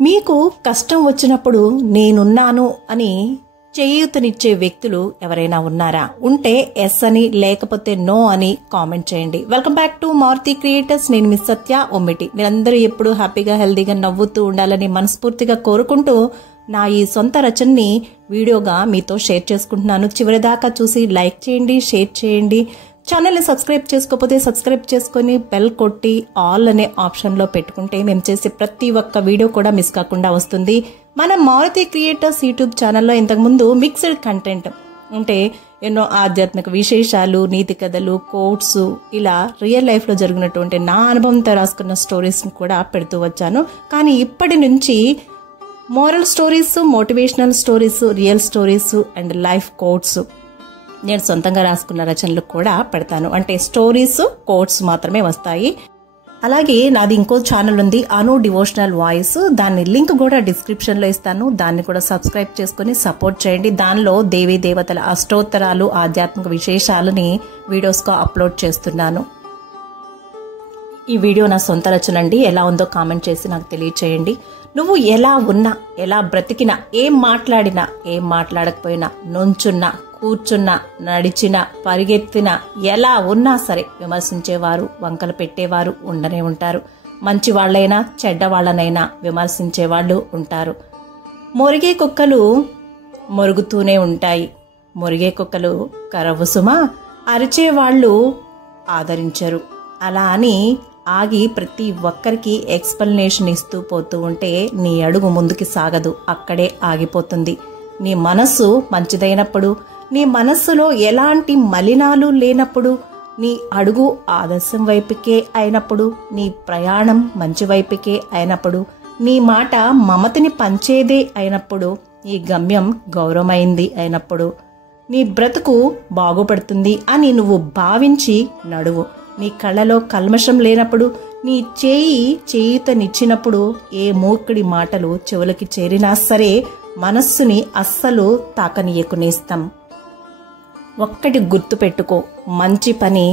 మీకు కష్టం వచ్చినప్పుడు నేనున్నాను అని చేయూతనిచ్చే వ్యక్తులు ఎవరైనా ఉన్నారా? ఉంటే ఎస్ అని, లేకపోతే నో అని కామెంట్ చేయండి. Welcome back to Maruti creators. నేను మిస్ సత్య ఒమ్మిటి. మీరందరూ ఎప్పుడు హ్యాపీగా హెల్దీగా నవ్వుతూ ఉండాలని మనస్ఫూర్తిగా కోరుకుంటూ నా ఈ సొంత రచనని వీడియోగా మీతో షేర్ చేసుకుంటున్నాను. చివరిదాకా చూసి లైక్ చేయండి, షేర్ చేయండి. ఛానల్ని సబ్స్క్రైబ్ చేసుకోకపోతే సబ్స్క్రైబ్ చేసుకుని బెల్ కొట్టి ఆల్ అనే ఆప్షన్లో పెట్టుకుంటే మేము చేసే ప్రతి ఒక్క వీడియో కూడా మిస్ కాకుండా వస్తుంది. మన మారుతి క్రియేటర్స్ యూట్యూబ్ ఛానల్లో ఇంతకుముందు మిక్స్డ్ కంటెంట్ అంటే ఎన్నో ఆధ్యాత్మిక విశేషాలు, నీతి కథలు, కోట్స్, ఇలా రియల్ లైఫ్లో జరిగినటువంటి నా అనుభవంతో రాసుకున్న స్టోరీస్ని కూడా పెడుతూ వచ్చాను. కానీ ఇప్పటి నుంచి moral stories, motivational stories, real stories and life quotes నేను సొంతంగా రాసుకున్న రచనలు కూడా పెడతాను. అంటే స్టోరీస్, కోట్స్ మాత్రమే వస్తాయి. అలాగే నాది ఇంకో ఛానల్ ఉంది, అను డివోషనల్ వాయిస్. దాని లింక్ కూడా డిస్క్రిప్షన్ లో ఇస్తాను. దాన్ని కూడా సబ్స్క్రైబ్ చేసుకుని సపోర్ట్ చేయండి. దానిలో దేవీ దేవతల అష్టోత్తరాలు, ఆధ్యాత్మిక విశేషాలని వీడియోస్ గా అప్లోడ్ చేస్తున్నాను. ఈ వీడియో నా సొంత రచన అండి. ఎలా ఉందో కామెంట్ చేసి నాకు తెలియచేయండి. నువ్వు ఎలా ఉన్నా, ఎలా బ్రతికినా, ఏం మాట్లాడినా, ఏం మాట్లాడకపోయినా, నుంచున్నా, కూర్చున్నా, నడిచినా, పరిగెత్తినా, ఎలా ఉన్నా సరే విమర్శించేవారు, వంకలు పెట్టేవారు ఉండనే ఉంటారు. మంచి వాళ్లైనా చెడ్డవాళ్లనైనా విమర్శించేవాళ్లు ఉంటారు. మొరిగే కుక్కలు మొరుగుతూనే ఉంటాయి. మొరిగే కుక్కలు కరవుసుమా, అరిచేవాళ్లు ఆదరించరు. అలా అని ఆగి ప్రతి ఒక్కరికి ఎక్స్ప్లెనేషన్ ఇస్తూ పోతూ ఉంటే నీ అడుగు ముందుకి సాగదు, అక్కడే ఆగిపోతుంది. నీ మనస్సు మంచిదైనప్పుడు, నీ మనస్సులో ఎలాంటి మలినాలు లేనప్పుడు, నీ అడుగు ఆదర్శం వైపుకే అయినప్పుడు, నీ ప్రయాణం మంచి వైపుకే అయినప్పుడు, నీ మాట మమతని పంచేదే అయినప్పుడు, నీ గమ్యం గౌరవమైంది అయినప్పుడు, నీ బ్రతుకు బాగుపడుతుంది అని నువ్వు భావించి నడువు. నీ కళ్ళలో కల్మషం లేనప్పుడు, నీ చేయూతనిచ్చినప్పుడు, ఏ మూర్ఖుడి మాటలు చెవులకి చేరినా సరే మనస్సుని అస్సలు తాకనీయకునేస్తాం. ఒక్కటి గుర్తు పెట్టుకో, మంచి పని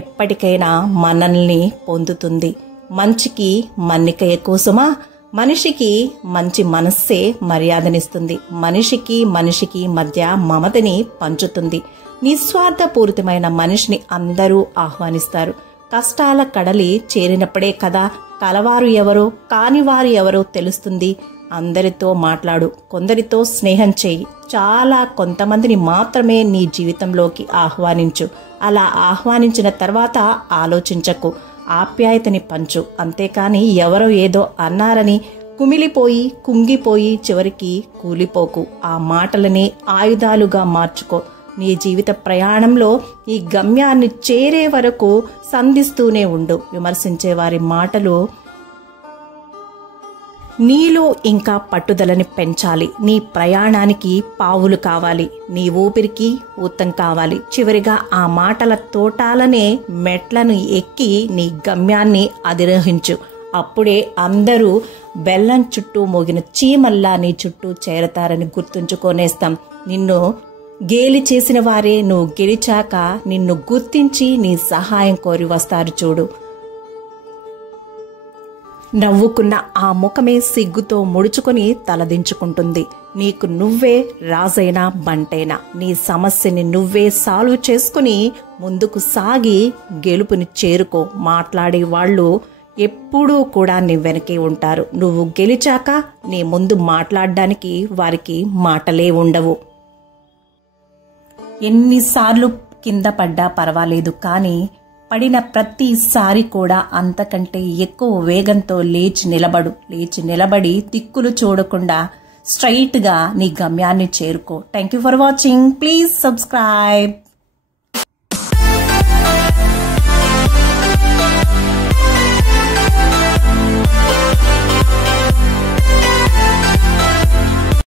ఎప్పటికైనా మనల్ని పొందుతుంది. మంచికి మన్నిక ఎక్కువసుమా. మనిషికి మంచి మనస్సే మర్యాదనిస్తుంది. మనిషికి మధ్య మమతని పంచుతుంది. నిస్వార్థపూరితమైన మనిషిని అందరూ ఆహ్వానిస్తారు. కష్టాల కడలి చేరినప్పుడే కదా కలవారు ఎవరో కానివారు ఎవరో తెలుస్తుంది. అందరితో మాట్లాడు, కొందరితో స్నేహం చేయి. చాలా కొంతమందిని మాత్రమే నీ జీవితంలోకి ఆహ్వానించు. అలా ఆహ్వానించిన తర్వాత ఆలోచించకు, ఆప్యాయతని పంచు. అంతేకాని ఎవరో ఏదో అన్నారని కుమిలిపోయి, కుంగిపోయి చివరికి కూలిపోకు. ఆ మాటలని ఆయుధాలుగా మార్చుకో. నీ జీవిత ప్రయాణంలో ఈ గమ్యాన్ని చేరే వరకు సంధిస్తూనే ఉండు. విమర్శించే వారి మాటలు నీలో ఇంకా పట్టుదలని పెంచాలి. నీ ప్రయాణానికి పావులు కావాలి, నీ ఊపిరికి ఊతం కావాలి. చివరిగా ఆ మాటల తోటాలనే మెట్లను ఎక్కి నీ గమ్యాన్ని అధిరోహించు. అప్పుడే అందరూ బెల్లం చుట్టూ మోగిన చీమల్లా నీ చుట్టూ చేరతారని గుర్తుంచుకొనేస్తాం. నిన్ను గేలి చేసిన వారే నువ్వు గెలిచాక నిన్ను గుర్తించి నీ సహాయం కోరి వస్తారు చూడు. నవ్వుకున్న ఆ ముఖమే సిగ్గుతో ముడుచుకొని తలదించుకుంటుంది. నీకు నువ్వే రాజైనా బంటైనా నీ సమస్యని నువ్వే సాల్వ్ చేసుకుని ముందుకు సాగి గెలుపుని చేరుకో. మాట్లాడే వాళ్ళు ఎప్పుడూ కూడా నీ వెనకే ఉంటారు. నువ్వు గెలిచాక నీ ముందు మాట్లాడడానికి వారికి మాటలే ఉండవు. ఎన్నిసార్లు కింద పడ్డా పర్వాలేదు, కానీ పడిన ప్రతిసారి కూడా అంతకంటే ఎక్కువ వేగంతో లేచి నిలబడి దిక్కులు చూడకుండా స్ట్రైట్ గా నీ గమ్యాన్ని చేరుకో. Thank you for watching. Please subscribe.